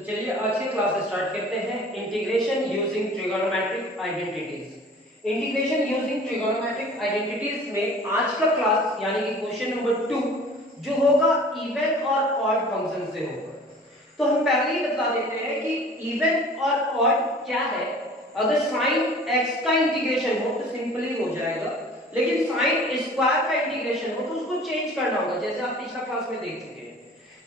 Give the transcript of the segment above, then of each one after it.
तो चलिए आज की क्लास स्टार्ट करते हैं। Integration using trigonometric identities. Integration using trigonometric identities में आज का क्लास यानी कि क्वेश्चन नंबर 2 जो होगा इवन और ऑड फंक्शन से होगा। तो हम पहले ही बता देते हैं कि इवन और ऑड क्या है। अगर sin x का इंटीग्रेशन हो तो सिंपली हो जाएगा, लेकिन sin स्क्वायर का इंटीग्रेशन हो तो उसको चेंज करना होगा, जैसे आप पिछला क्लास में देख चुके हैं।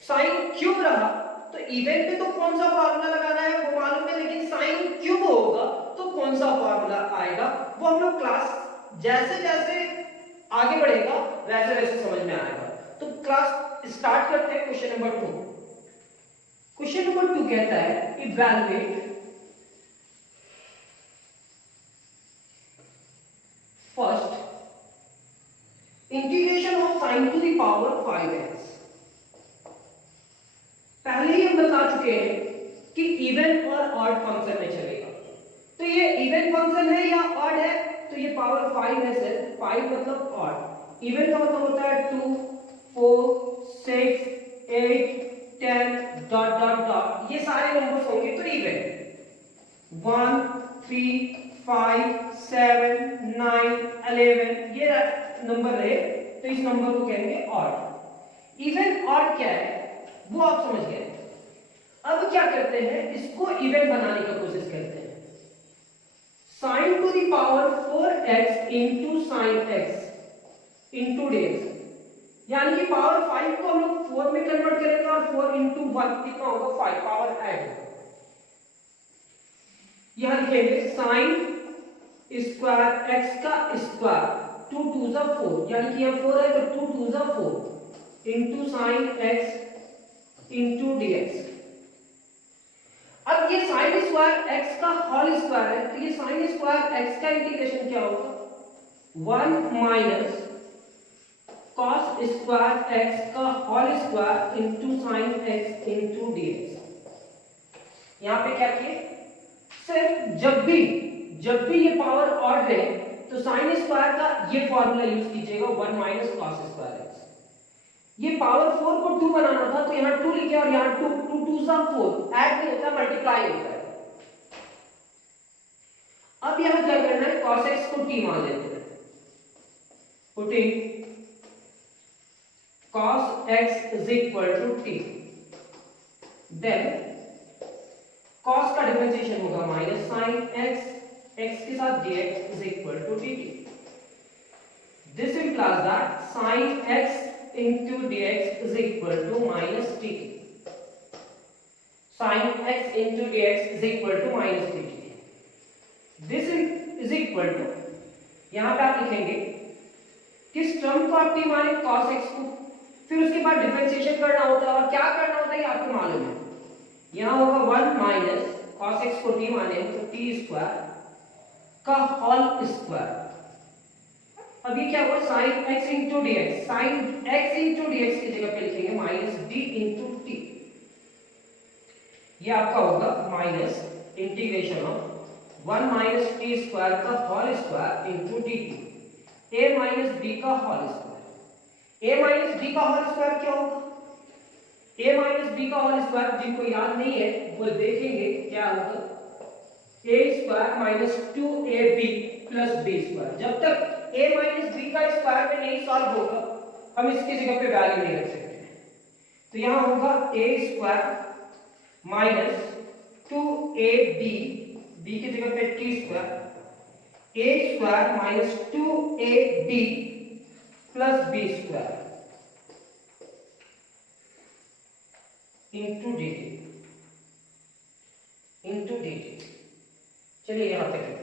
sin क्यूब रहा तो इवन पे तो कौन सा फार्मूला लगाना है वो मालूम है, लेकिन sin क्यूब होगा तो कौन सा फार्मूला आएगा वो हम लोग क्लास जैसे जैसे आगे बढ़ेगा वैसे वैसे समझ में आएगा। तो क्लास स्टार्ट करते हैं क्वेश्चन नंबर 2। क्वेश्चन नंबर 2 कहता है evaluate first integration of sin to the power 5x। पहले ही हम बता चुके हैं कि इवन और ऑड फंक्शन में चलेगा। तो ये इवन फंक्शन है या ऑड है, तो ये पावर 5 है सर, 5 मतलब ऑड। इवन का मतलब होता है 2 4 6 8 10 डॉट डॉट डॉट, ये सारे नंबर्स होंगे तो इवन। 1 3 5 7 9 11 ये नंबर रहे तो इस नंबर को कहेंगे ऑड। इवन ऑड क्या है वो आप समझ गए। अब क्या करते हैं, इसको इवन बनाने की कोशिश करते हैं। sin to the power 4x into sine x into dx, यानी कि पावर 5 को हम लोग 4 में कन्वर्ट करेंगे और 4 इंटू 1 कितना होगा 5, पावर ऐड होगा। यहां लिखेंगे sin स्क्वायर x का स्क्वायर 2 2 जा 4, यानी कि यहां 4 है तो 2 2 जा 4 into sine x into dx। अब ये साइन स्क्वायर x का होल स्क्वायर है तो ये साइन स्क्वायर x का इंटीग्रेशन क्या होगा 1 माइनस कॉस स्क्वायर x का whole square into sine x into dx। यहां पे क्या किए सर, जब भी ये पावर ऑड रहे तो साइन स्क्वायर का ये फॉर्मूला यूज कीजिएगा 1 माइनस कॉस स्क्वायर x। ये पावर 4 को 2 बनाना था तो यहां 2 लिखे और यहां 2 2 2 सा 4 ऐड नहीं होता, मल्टीप्लाई होता है। अब यहां क्या करना है, cos x को t मान लेते हैं। Putting cos x is equal to t, then cos का डिफरेंशिएशन होगा माइनस sin x, x के साथ dx is equal to dt. This implies that sin x into dx is equal to minus dt. Sin x into dx is equal to minus dt. This is equal to, यहां पे आप लिखेंगे किस term को आप t माने cos x को, फिर उसके बाद डिफरेंशिएशन करना होता है और क्या करना होता है ये आपको मालूम है। यहां होगा 1 माइनस cos x को t माने तो t स्क्वायर का होल स्क्वायर। अब ये क्या हुआ sin x into dx, sin x into dx की जगह पे लिखेंगे माइनस d into t। ये आपका होगा minus integration of 1 minus t square का whole square into dt, a minus b का whole square. a minus b का होल स्क्वायर क्या होगा, a माइनस b का होल स्क्वायर जिनको याद नहीं है वो देखेंगे क्या होगा, a square minus 2ab plus b square. जब तक a माइनस b का स्क्वायर में नहीं सॉल्व होगा हम इसकी जगह पे वैल्यू नहीं रख सकते। तो यहां होगा a square minus 2ab, b की जगह पे t square, a square minus 2ab plus b square into dt। चलिए यहां पे करते हैं।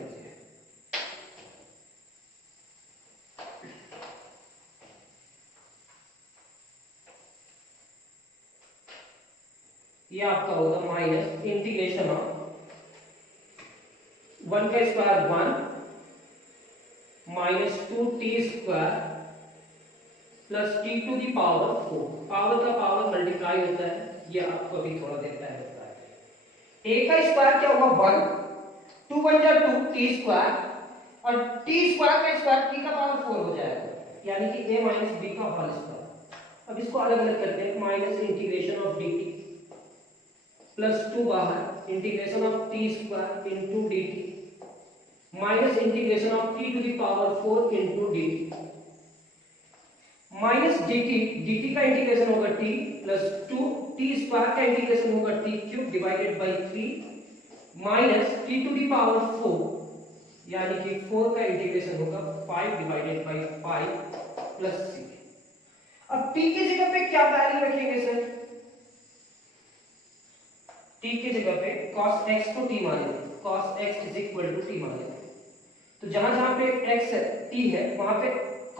ये आपका होगा माइनस इंटीग्रेशन ऑफ 1 का square 1 minus 2t square plus t to the power 4। Power का पावर मल्टीप्लाई होता है, ये आपको अभी थोड़ा देर पहले बताया। a का स्क्वायर क्या होगा 1, 2 1 जा 2 t स्क्वायर और t स्क्वायर का स्क्वायर t का पावर 4 हो जाएगा, यानी कि a माइनस b का होल स्क्वायर। अब इसको अलग अलग करते हैं, minus integration of dt plus 2 बाहर, integration of t square into D t minus integration of t to the power 4 into D t minus d t का इंटीग्रेशन होगा टी प्लस 2 टी स्क्वायर का इंटीग्रेशन होगा T cube divided by 3 minus t to the power 4 यानी कि 4 का integration होगा 5 divided by 5 plus सी। अब t की जगह पे क्या वैल्यू रखेंगे सर? t की जगह पे cos x को t मानेंगे, cos x is equal to t मानेंगे। तो जहां जहां पे x है t है वहां पे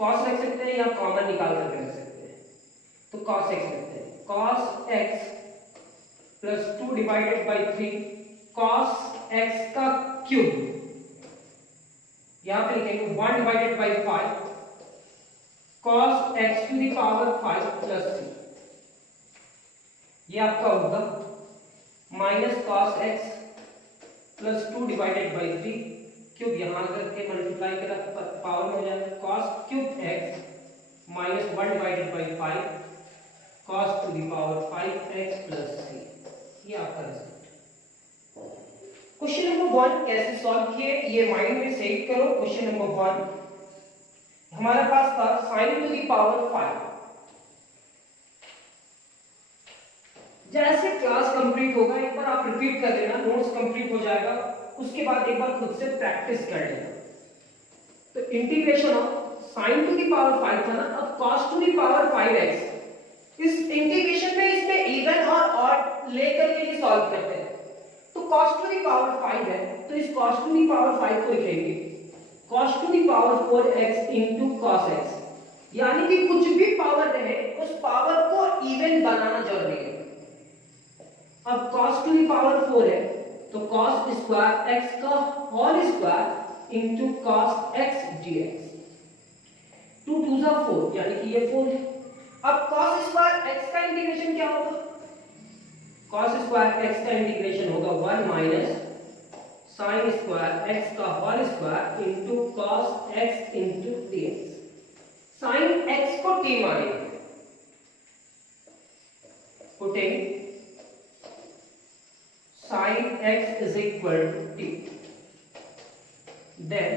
cos रख सकते हैं या कॉमन निकाल करके रख सकते हैं। तो cos x रखते हैं, cos x plus 2 divided by 3 cos x का क्यूब, यहां पे लिखेंगे 1 divided by 5 cos x to the power 5 plus c, ये आपका होगा minus cos x plus 2 divided by 3 cube, यहां करके मल्टीप्लाई करा पावर में हो जाएगा cos cube x minus 1 divided by 5 cos to the power 5x plus c, ये आपका रिजल्ट। क्वेश्चन नंबर 1 कैसे सॉल्व किए ये माइंड में सेव करो। क्वेश्चन नंबर 1 हमारे पास था sin टू द पावर 5। जैसे क्लास कंप्लीट होगा एक बार आप रिपीट कर लेना, नोट्स कंप्लीट हो जाएगा, उसके बाद एक बार खुद से प्रैक्टिस कर लेना। तो integration of sin to the power 5 था ना, अब cos to the power 5x, इस इंटीग्रेशन में इसमें इवन और ऑड लेकर के ही सॉल्व करते हैं। तो cos टू द पावर 5 है तो इस cos टू द पावर 5 को लिखेंगे cos to the power 4x into cos x, यानी कि कुछ भी पावर रहे उस पावर को इवन बनाना जरूरी है। अब cos टू द पावर 4 है तो cos स्क्वायर x का whole square into cos x dx, 2 2 जा 4 यानी कि ये 4 है। अब cos स्क्वायर x का इंटीग्रेशन क्या होगा? cos स्क्वायर x का इंटीग्रेशन होगा 1 माइनस sin स्क्वायर x का whole square into cos x into dx। sin x को t मानेंगे, putting sin x is equal to t, then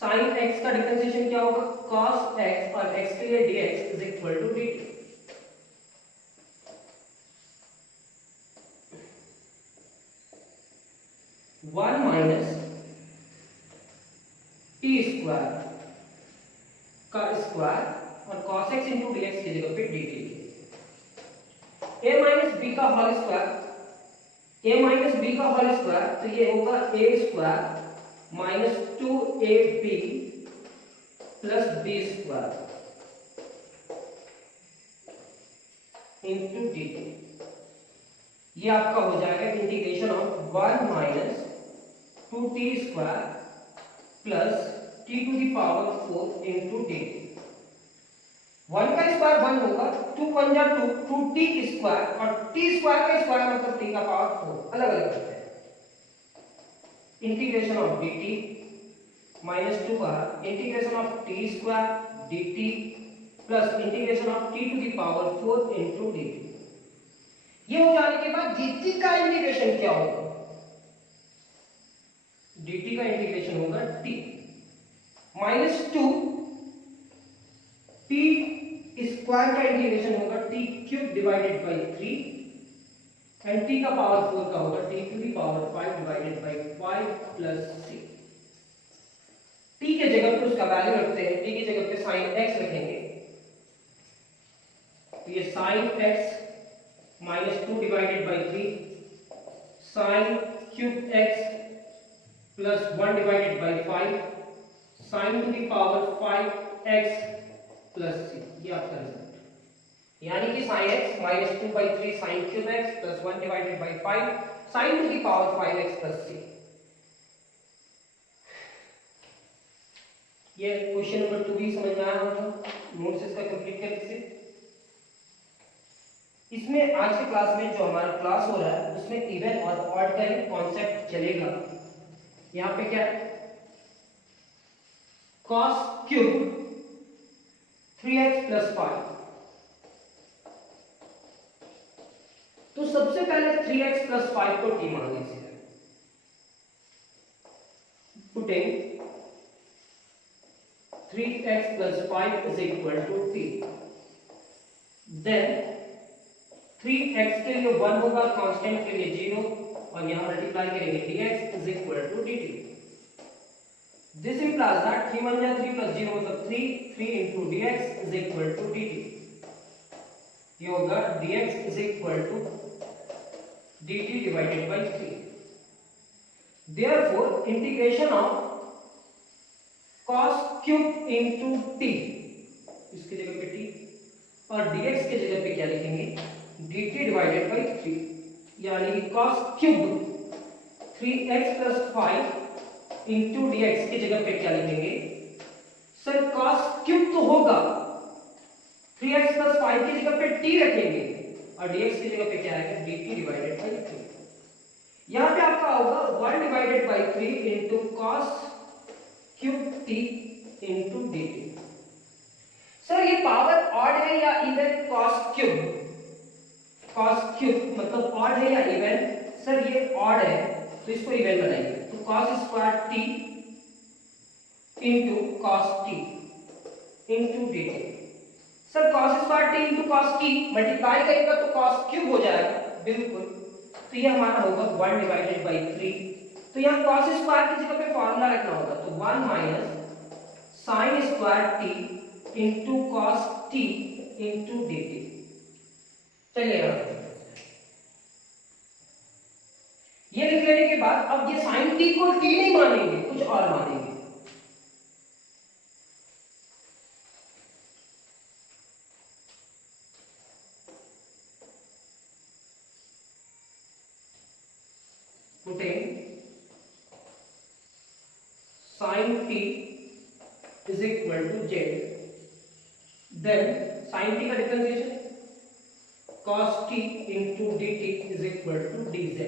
sin x का differentiation क्या होगा? cos x और x के लिए dx is equal to dt। One minus T square का square और cos x into D X की जगह पे D T, a minus B का whole square, a minus B का होल स्क्वायर तो ये होगा a square minus 2ab plus b square into D T, ये आपका हो जाएगा integration of 1 minus 2t square plus t to the power 4 into D. 1 का स्क्वायर 1 होगा, 2 1 जा 2, 2t स्क्वायर और t स्क्वायर का स्क्वायर मतलब t का पावर 4, अलग अलग करते हैं। इंटीग्रेशन ऑफ dt माइनस 2 बाहर, integration of t square dt plus integration of t to the power 4 into dt। ये हो जाने के बाद dt का इंटीग्रेशन क्या होगा? dt का इंटीग्रेशन होगा t माइनस 2 t स्क्वायर का इंटीग्रेशन होगा t cube divided by 3 and t का पावर 4 का होगा t to the power 5 divided by 5 plus c। t के जगह पे उसका वैल्यू रखते हैं, t की जगह पे sin x रखेंगे तो ये sin x minus 2 divided by 3 sin cube x plus 1 divided by 5 sin to the power 5x plus c, ये आपका रिजल्ट। यानी कि sin x minus 2 by 3 sin cube x plus 1 divided by 5 sin to the power 5x plus c। ये question number 2 भी समझ में आया होगा, नोट्स इसका कंप्लीट कर लीजिए। इसमें आज के क्लास में जो हमारा क्लास हो रहा है उसमें इवन और ऑड का ही कॉन्सेप्ट चलेगा। यहाँ पे क्या है? cos क्यूब 3x प्लस 5, तो सबसे पहले 3x प्लस 5 को t मान लीजिए। Putting 3x plus 5 is equal to t. Then 3x के लिए 1 होगा, कांस्टेंट के लिए 0 और यहाँ मल्टीप्लाई करेंगे dx is equal to dt. This implies that 3 1 3 plus 0 मतलब 3 into dx is equal to dt. ये होगा dx is equal to dt divided by 3. Therefore integration of cos cube into T, इसकी जगह पे t और dx की जगह पे क्या लिखेंगे dt डिवाइडेड बाई 3, यानी cos cube 3x plus 5 into dx की जगह पे क्या लिखेंगे सर cos क्यूब तो होगा 3x प्लस 5 की जगह पे t रखेंगे और dx की जगह पे क्या आएगा dt डिवाइडेड बाई 3। यहाँ पे आपका होगा 1 divided by 3 into cos cube t into dt। Sir ये पावर ऑड है या even cos cube? cos cube मतलब ऑड है या इवन? सर ये ऑड है तो इसको इवन बनाइए, तो cos square t into cos t into dt। Sir cos square t into cos t multiply करेगा तो cos क्यूब हो जाएगा, बिल्कुल। तो ये हमारा होगा 1 डिवाइडेड बाई 3। तो यहाँ cos स्क्वायर की जगह पे फॉर्मूला रखना होगा, तो 1 minus sine square t into cos t into dt। चलिए ये लिख लेने के बाद अब ये साइन t को t नहीं मानेंगे, कुछ और मानेंगे। Putting sin t is equal to z, then sin t का differentiation cos t into dt is equal to dz।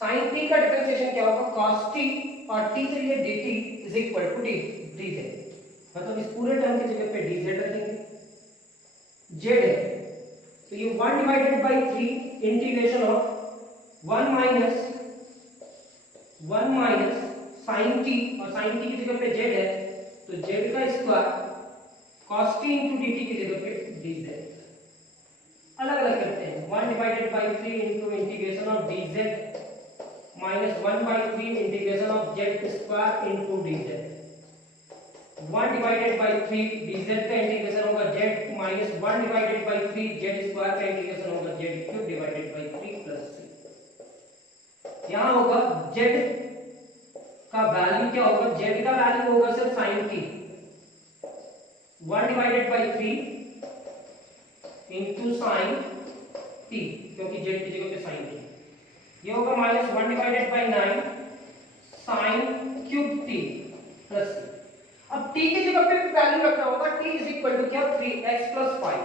sin t का डिफरेंशिएशन क्या होगा cos t और t के लिए dt is equal to dz, मतलब इस पूरे टर्म की जगह पे dz रखेंगे, z है तो ये 1 divided by 3 integration of 1 minus sin t और sin t की जगह पे z है तो z का square cos t into dt की जगह पे dz। अलग अलग करते हैं, 1 divided by 3 into integration of dz minus 1 by 3 integration of z square into dz। 1 divided by 3 dz का इंटीग्रेशन होगा z minus 1 divided by 3 z square का इंटीग्रेशन होगा z cube divided by 3 plus c। यहाँ होगा z का value क्या होगा, z का वैल्यू होगा sir sin t 1 divided by 3 into sin t, क्योंकि z की जगह पे sin t, ये होगा minus 1 divided by 9 sin cube t plus c। अब t की जगह पे वैल्यू रखना होगा, t इज इक्वल टू क्या 3x प्लस 5,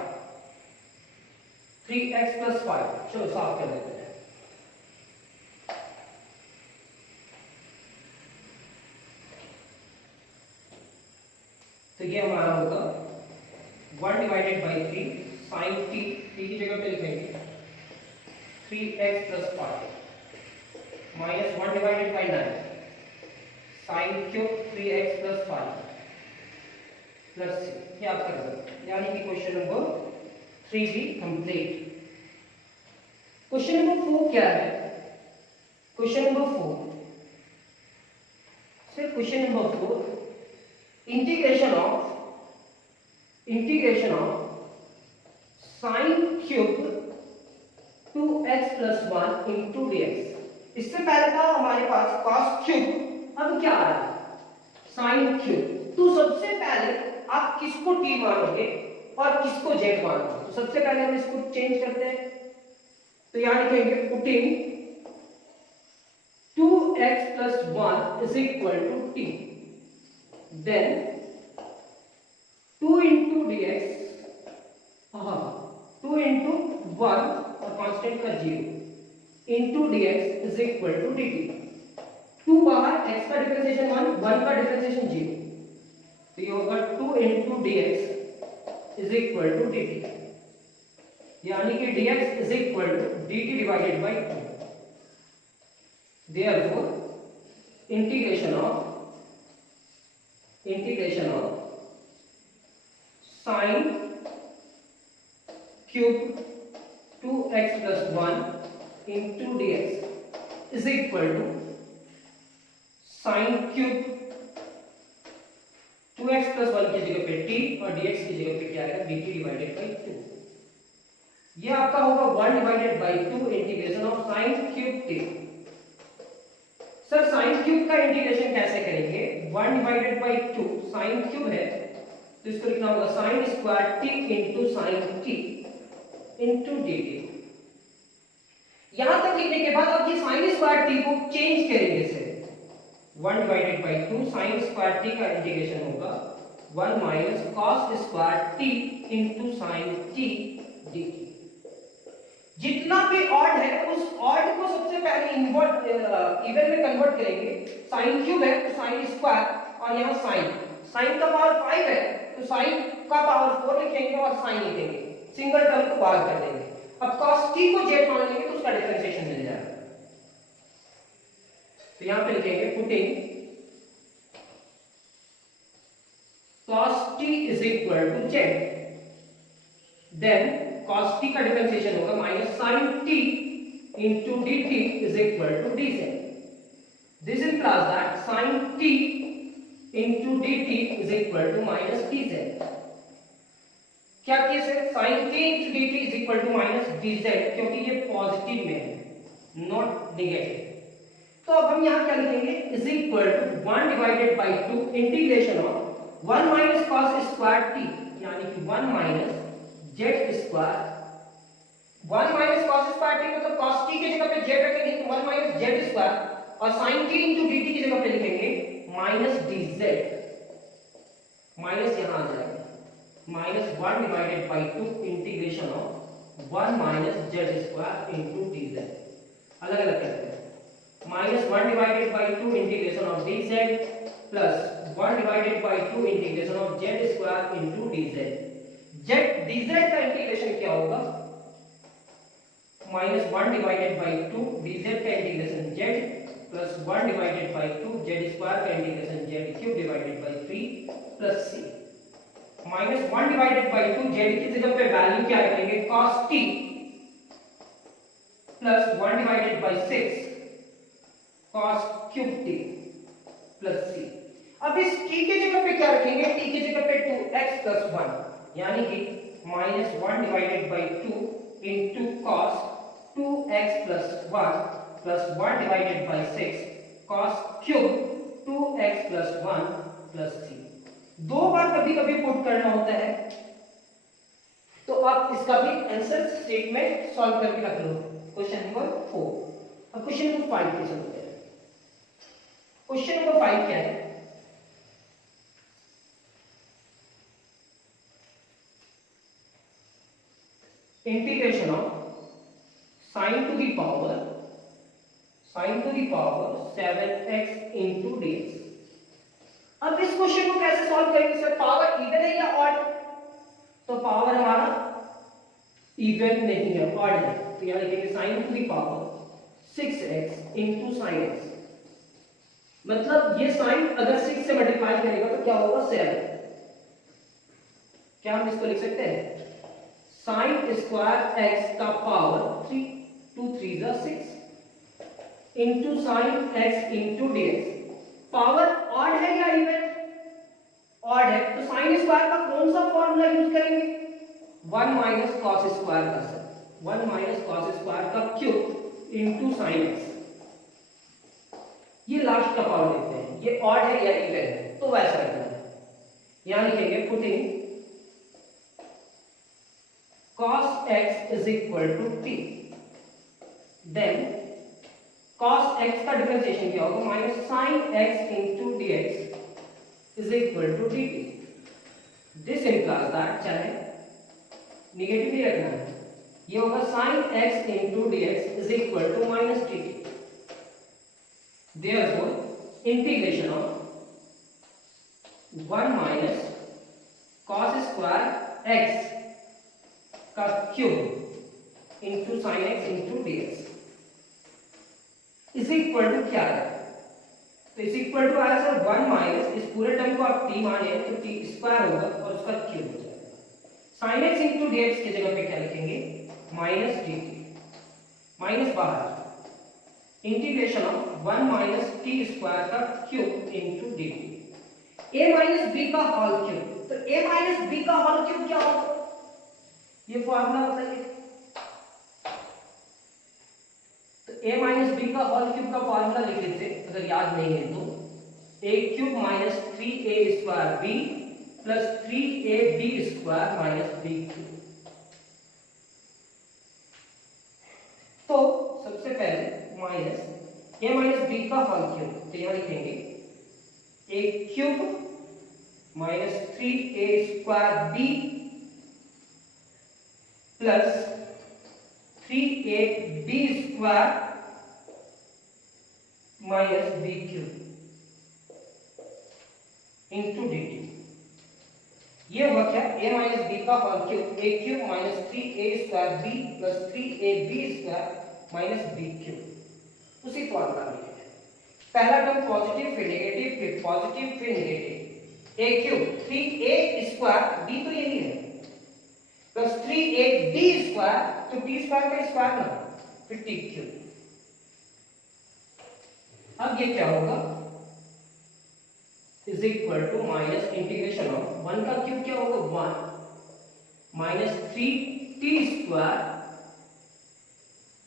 3x प्लस 5। चलो साफ कर देते हैं। तो ये हमारा होगा 1 divided by 3 sin t, t की जगह पे लिखेंगे 3x plus 5 minus 1 divided by 9 sin cube 3x plus 5 plus c। ये आप कर सकते हैं, यानी कि क्वेश्चन नंबर 3 भी कंप्लीट। क्वेश्चन नंबर 4 क्या है? Question number 4 sir question number 4 integration of sin cube 2x plus 1 into dx। इससे पहले था हमारे पास cos क्यूब, अब क्या आ रहा है sin क्यूब। तो सबसे पहले आप किसको t मानोगे और किसको z मानोगे, तो सबसे पहले हम इसको चेंज करते हैं, तो यहां लिखेंगे putting 2x plus 1 is equal to t, then 2 into dx 2 into 1 और कांस्टेंट का 0 into dx is equal to dt। 2 बाहर, x का डिफरेंशिएशन 1 का डिफरेंशिएशन 0, तो ये होगा 2 into dx is equal to dt। यानी कि dx is equal to dt divided by 2। Therefore integration of sine cube 2x plus 1 into dx is equal to sin cube 2x plus 1 की जगह पे t और dx की जगह पे क्या आएगा dt डिवाइडेड बाई 2। ये आपका होगा 1 divided by 2 integration of sin cube t। Sir sin cube का इंटीग्रेशन कैसे करेंगे? 1 डिवाइडेड बाई 2 sin क्यूब है तो इसको लिखना होगा sin square t into sin t into dt। यहां तक लिखने के बाद अब ये sin स्क्वायर t को चेंज करेंगे इसे 1 divided by 2 sin square t का इंटीग्रेशन होगा 1 minus cos square t into sin t dt। जितना भी ऑड है उस ऑड को सबसे पहले इवन में कन्वर्ट करेंगे। sin क्यूब है तो sin स्क्वायर और यहां sin का पावर 5 है तो sin का पावर 4 लिखेंगे और sin लिखेंगे, सिंगल टर्म को बाहर कर देंगे। अब cos t को z मान लेंगे तो उसका डिफरेंशिएशन मिल जाएगा। तो यहां पे लिखेंगे putting cos t is equal to z, then cos t का डिफरेंशिएशन होगा minus sin t into dt is equal to dz। This implies that sin t into dt is equal to minus dz। क्या case है? sin k into dt is equal to minus dz, क्योंकि ये positive में है not negative. तो अब हम यहाँ क्या लिखेंगे is equal to 1 divided by 2 integration of 1 minus cos square t, यानी कि 1 minus z square 1 minus cos square t मतलब cos t की जगह पे z रखेंगे तो 1 minus z स्क्वायर और sin t into dt की जगह पे लिखेंगे minus dz, माइनस यहां आ जाएगा minus 1 divided by 2 integration of 1 minus z square into dz। अलग अलग करते हैं minus 1 divided by 2 integration of dz plus 1 divided by 2 integration of z square into dz। dz का इंटीग्रेशन क्या होगा? minus 1 divided by 2 dz का integration z plus 1 divided by 2 z square का integration z cube divided by 3 plus c। minus 1 divided by 2 z की जगह पे value क्या रखेंगे cos t plus 1 divided by 6 cos cube t plus c। अब इस t की जगह पे क्या रखेंगे? t की जगह पे 2x plus 1, यानी कि minus 1 divided by 2 into cos 2x plus 1 plus 1 divided by 6 cos cube 2x plus 1 plus 3। दो बार कभी कभी पुट करना होता है तो आप इसका भी आंसर स्टेटमेंट सॉल्व करके रख लो। Question number 4। अब क्वेश्चन नंबर 5 पे चलते हैं। क्वेश्चन नंबर 5 क्या है? Integration of sin to the power 7x into dx। अब इस क्वेश्चन को कैसे सॉल्व करेंगे सर? पावर इवन है या ऑड? तो पावर हमारा इवन नहीं है, ऑड है, तो यहां लिखेंगे sin to the power 6x into sin x। मतलब ये sin अगर 6 से मल्टीप्लाई करेगा तो क्या होगा 7। क्या हम इसको लिख सकते हैं sin स्क्वायर x का power 3 2 3 6 into sin x into dx। Power odd है या इवन? ऑड है, तो sin स्क्वायर का कौन सा फॉर्मूला यूज करेंगे? 1 माइनस cos स्क्वायर का सर 1 माइनस cos स्क्वायर का क्यूब into sin x। ये लास्ट का पावर देखते हैं, ये ऑड है या इवन है, तो वैसा करना है। यहां लिखेंगे putting cos x is equal to t, then cos x का डिफरेंशिएशन क्या होगा? Minus sin x into dx is equal to dt। This implies that, चाहे नेगेटिव ही रखना है, ये होगा sin x into dx is equal to minus dt। Therefore integration of 1 minus cos square x का cube into sine x into D x is equal to क्या है? तो is equal to आया सर 1 माइनस, इस पूरे term को आप t माने तो t स्क्वायर होगा और उसका क्यूब हो जाएगा। Sign x into D X की जगह पे क्या लिखेंगे? माइनस डी टी, माइनस बाहर integration of 1 minus T square का क्यूब इंटू डी टी, ए माइनस बी का होल क्यूब। तो ए माइनस बी का होल क्यूब क्या होगा? ये फॉर्मूला बताइए। तो a माइनस बी का होल क्यूब का फॉर्मूला लिख लीजिए अगर याद नहीं है तो, a cube minus 3a square b plus 3ab square minus b cube. तो सबसे पहले माइनस a माइनस b का होल क्यूब, तो यहां लिखेंगे a cube minus 3a square b plus 3ab square minus b cube into D T. ये हुआ क्या? a माइनस बी का whole cube, a cube minus 3a square b plus 3ab square minus b cube. उसी formula में पहला term positive फिर negative फिर positive फिर negative, a cube 3a square b तो यही है प्लस 3ab स्क्वायर, तो t स्क्वायर का स्क्वायर ना फिर t क्यूब। अब ये क्या होगा? Is equal to minus integration of 1 का क्यूब क्या होगा? 1 minus 3t square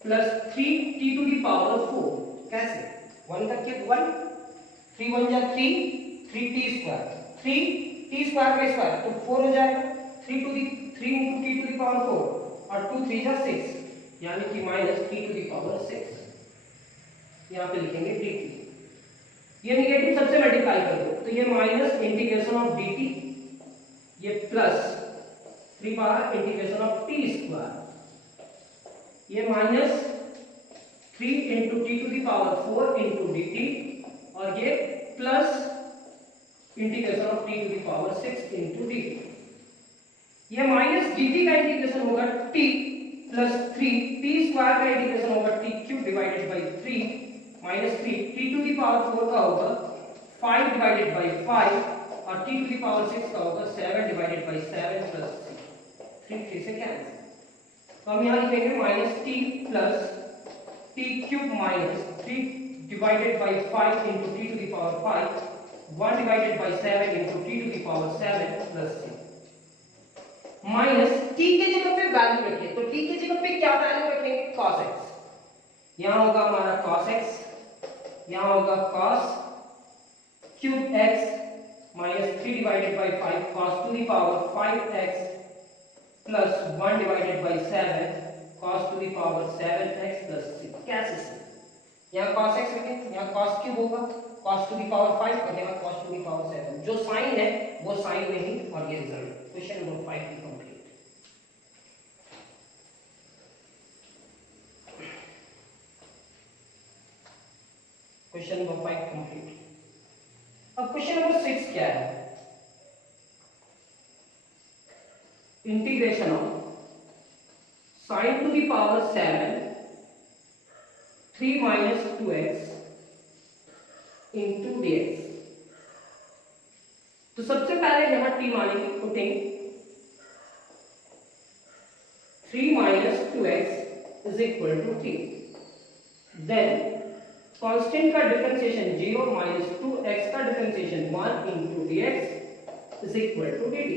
plus 3t to the power 4। कैसे? 1 का क्यूब 1, 3 1 जा 3, 3t स्क्वायर, 3t स्क्वायर का स्क्वायर तो 4 हो जाएगा, 3 into t to the power 4 और 2 3 जा 6, यानी कि माइनस 3 टू द पावर 6। यहाँ पे लिखेंगे dt। ये नेगेटिव सबसे मल्टीप्लाई कर दो तो ये माइनस इंटीग्रेशन ऑफ dt, ये प्लस 3 बार इंटीग्रेशन ऑफ t स्क्वायर, ये minus 3 into t to the power 4 into dt और ये plus integration of t to the power 6 into dt। ये माइनस dt का इंटीग्रेशन होगा t प्लस 3, t स्क्वायर का integration होगा t cube divided by 3 minus 3, t to the power 4 का होगा 5 divided by 5 और t टू द पावर 6 का होगा 7 डिवाइडेड बाय 7 प्लस 3, 3 से कैंसिल। तो हम यहाँ लिखेंगे minus t plus t cube minus 3 divided by 5 into t to the power 5, 1 divided by 7 into t to the power 7 plus 6 minus t के जगह पे वैल्यू रखिए। तो t के जगह पे क्या वैल्यू रखेंगे? cos x। यहां होगा हमारा cos x, यहां होगा cos cube x minus 3 divided by 5 cos to the power 5x plus 1 divided by 7 cos to the power 7x plus 6। कैसे से? यहां cos x रखें, यहां cos क्यूब होगा cos टू द पावर 5 और यहां cos टू द पावर 7। जो sign है वो साइन में ही और ये रिजल्ट। क्वेश्चन नंबर 5 की कंप्लीट। Question number 5 complete. अब क्वेश्चन नंबर 6 क्या है? Integration of sin to the power 7 3 minus 2x into dx। तो सबसे पहले यहां t मानेंगे, putting 3 minus 2x is equal to t। Then constant का डिफरेंशिएशन 0 minus 2x का differentiation 1 into dx is equal to dt।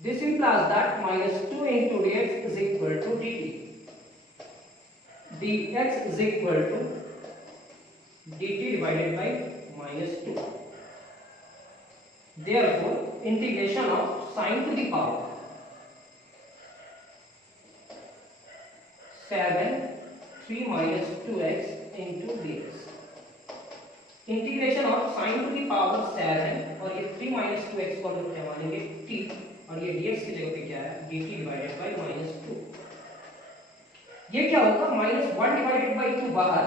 This implies that minus 2 into dx is equal to dt। dx is equal to dt divided by minus 2। Therefore, integration of sin to the power 7 3 minus 2x into dx। Integration of sin to the power 7 और ये 3 minus 2x को हम लोग क्या मानेंगे t और ये dx की जगह पे क्या है dt divided by minus 2। ये क्या होगा minus 1 divided by 2 बाहर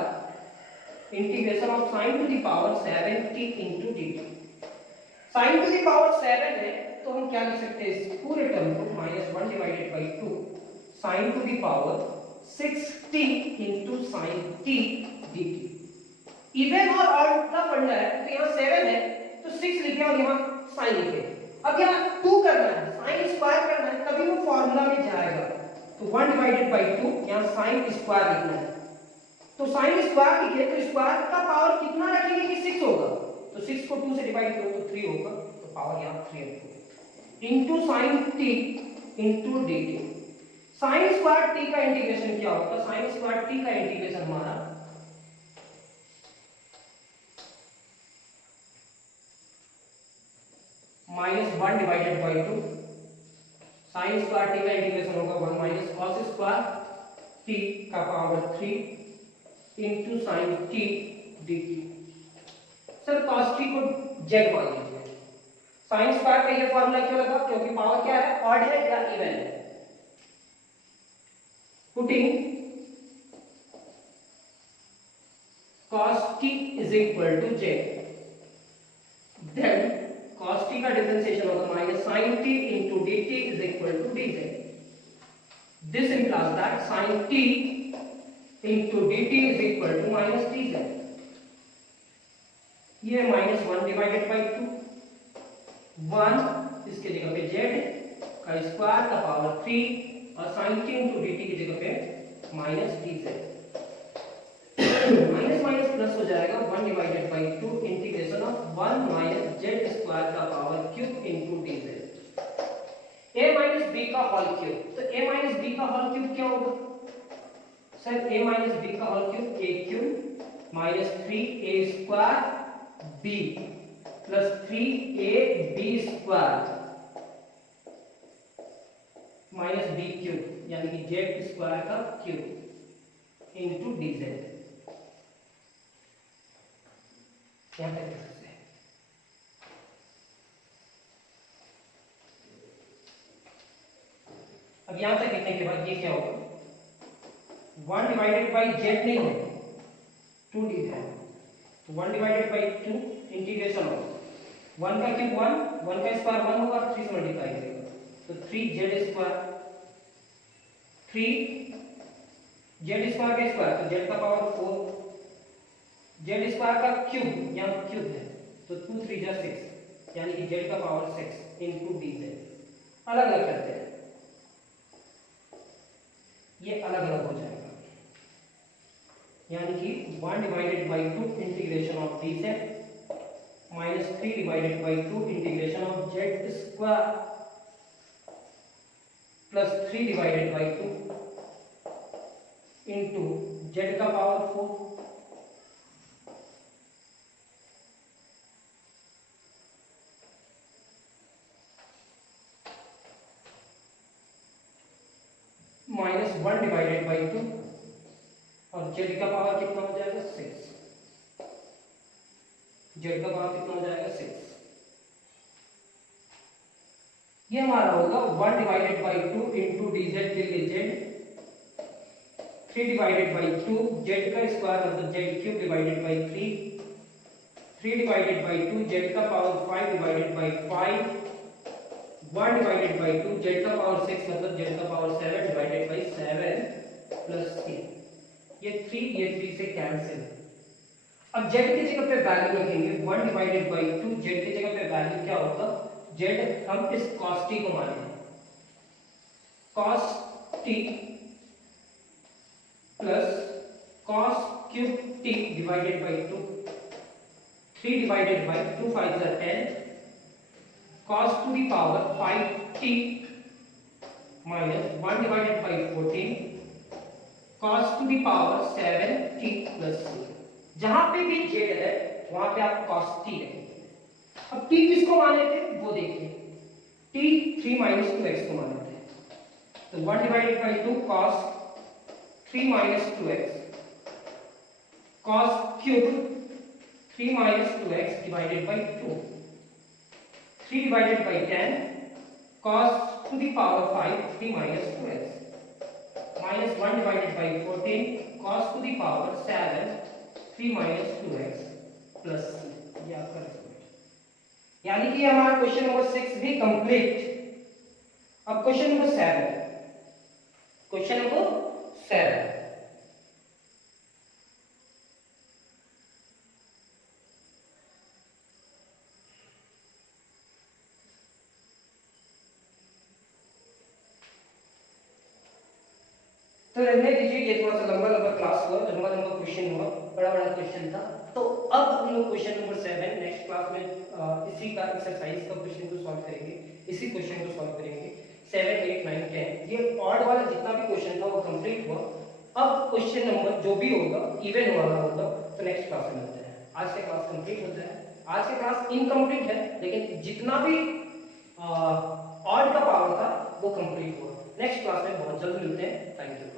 integration of sin to the power 7t into dt। sin to the power 7 है तो हम क्या लिख सकते हैं इस पूरे टर्म को -1 divided by 2 sin to the power 6t into sine t dt। Even और ऑड का फंडा है, तो यहाँ 7 है तो 6 लिखे और यहाँ साइन लिखे। अब यहाँ 2 करना है, साइन स्क्वायर करना है, तभी वो फॉर्मूला में जाएगा। तो 1 डिवाइडेड बाई 2, यहाँ साइन स्क्वायर लिखना है। तो साइन स्क्वायर लिखे तो स्क्वायर का पावर कितना रखेंगे कि 6 होगा, तो 6 को 2 से डिवाइड करो तो 3 होगा, तो पावर यहाँ 3 होगा into sine t into dt। Sine square t का इंटीग्रेशन क्या होगा, साइन स्क्वायर t का इंटीग्रेशन हमारा -1 divided by 2, sine square t का इंटीग्रेशन होगा 1 माइनस कॉस स्क्वायर t का power 3 into sine t dt। Sir cos t को z मान लीजिए। साइन स्क्वायर का ये फॉर्मूला क्यों लगा, क्योंकि पावर क्या है, ऑड है या इवन है। Putting cos t is equal to z, then cos t का डिफरेंशिएशन होगा minus sin t into dt is equal to dz। This implies that sin t into dt is equal to minus dz। ये -1 divided by 2, 1 इसके जगह पे z का square का power 3 और sin t into dt की जगह पे minus dz। Minus minus plus हो जाएगा, 1 divided by 2 integration of 1 minus Z square का power cube into dz। a minus b का होल क्यूब, तो a माइनस b का होल क्यूब क्या होगा सर, a माइनस b का whole cube a cube minus 3a square b plus 3ab square minus b cube यानी कि Z square का cube into dz। यहां तक अब यहां तक लिखने के बाद ये क्या होगा, 1 डिवाइडेड बाई जेड नहीं है 2d है, तो 1 डिवाइडेड बाई 2 इंटीग्रेशन ऑफ 1 का क्यूब 1 का स्क्वायर 1 होगा, 3 से मल्टीप्लाई करेगा तो 3z स्क्वायर, 3 z स्क्वायर का स्क्वायर तो z का पावर 4, z स्क्वायर का क्यूब यहाँ क्यूब है तो 2 3 जा 6 यानी कि z का पावर 6 इनटू dz। अलग अलग करते हैं, ये अलग अलग हो जाएगा यानी कि 1 divided by 2 integration of dz minus 3 divided by 2 integration of z square plus 3 divided by 2 into z का पावर 4 माइनस 1 डिवाइडेड बाई 2 और z का पावर कितना हो जाएगा 6, z का पावर कितना हो जाएगा 6। ये हमारा होगा 1 डिवाइडेड बाई 2 इंटू dz के लिए z, 3 डिवाइडेड बाई 2 z का स्क्वायर मतलब z cube divided by 3 divided by 2 z का power 5 divided by 5, 1 divided by 2 z का पावर 6 मतलब z का पावर 7 डिवाइडेड बाई 7 प्लस 3, ये 3 से कैंसिल। अब z की जगह पे वैल्यू रखेंगे 1 डिवाइडेड बाई 2, z की जगह पे वैल्यू क्या होगा, z हम इस cos t को माने cos t plus cos cube t divided by 2, 3 divided by 2 5 are 10 cos to the power 5t minus 1 divided by 14 cos to the power 7t plus c। जहां पे भी z है वहां पे आप cos t रखेंगे। अब t किसको माने थे वो देखिए, t 3 माइनस 2x को माने थे, तो 1 divided by 2 cos 3 minus 2x cos cube 3 minus 2x divided by 2, 3 divided by 10 cos to the power 5 3 minus 2x minus 1 divided by 14 cos to the power 7 3 minus 2x plus c। ये आपका result, यानी कि हमारा question number 6 भी complete. अब question number 7, question number 7। तो रहने दीजिए, ये थोड़ा सा लंबा लंबा क्लास हुआ, लंबा लंबा क्वेश्चन हुआ, बड़ा बड़ा क्वेश्चन था। तो अब हम लोग क्वेश्चन नंबर 7 नेक्स्ट क्लास में इसी का एक्सरसाइज का क्वेश्चन को सॉल्व करेंगे, इसी क्वेश्चन को सॉल्व करेंगे। 7 8 9 10 ये ऑड वाला जितना भी क्वेश्चन था वो कंप्लीट हुआ। अब क्वेश्चन नंबर जो भी होगा इवन वाला होगा, तो नेक्स्ट क्लास में मिलते हैं। आज का क्लास कंप्लीट होता है। आज का क्लास इनकम्प्लीट है, लेकिन जितना भी ऑड का पावर था वो कंप्लीट हुआ। नेक्स्ट क्लास में बहुत जल्द मिलते हैं। Thank you.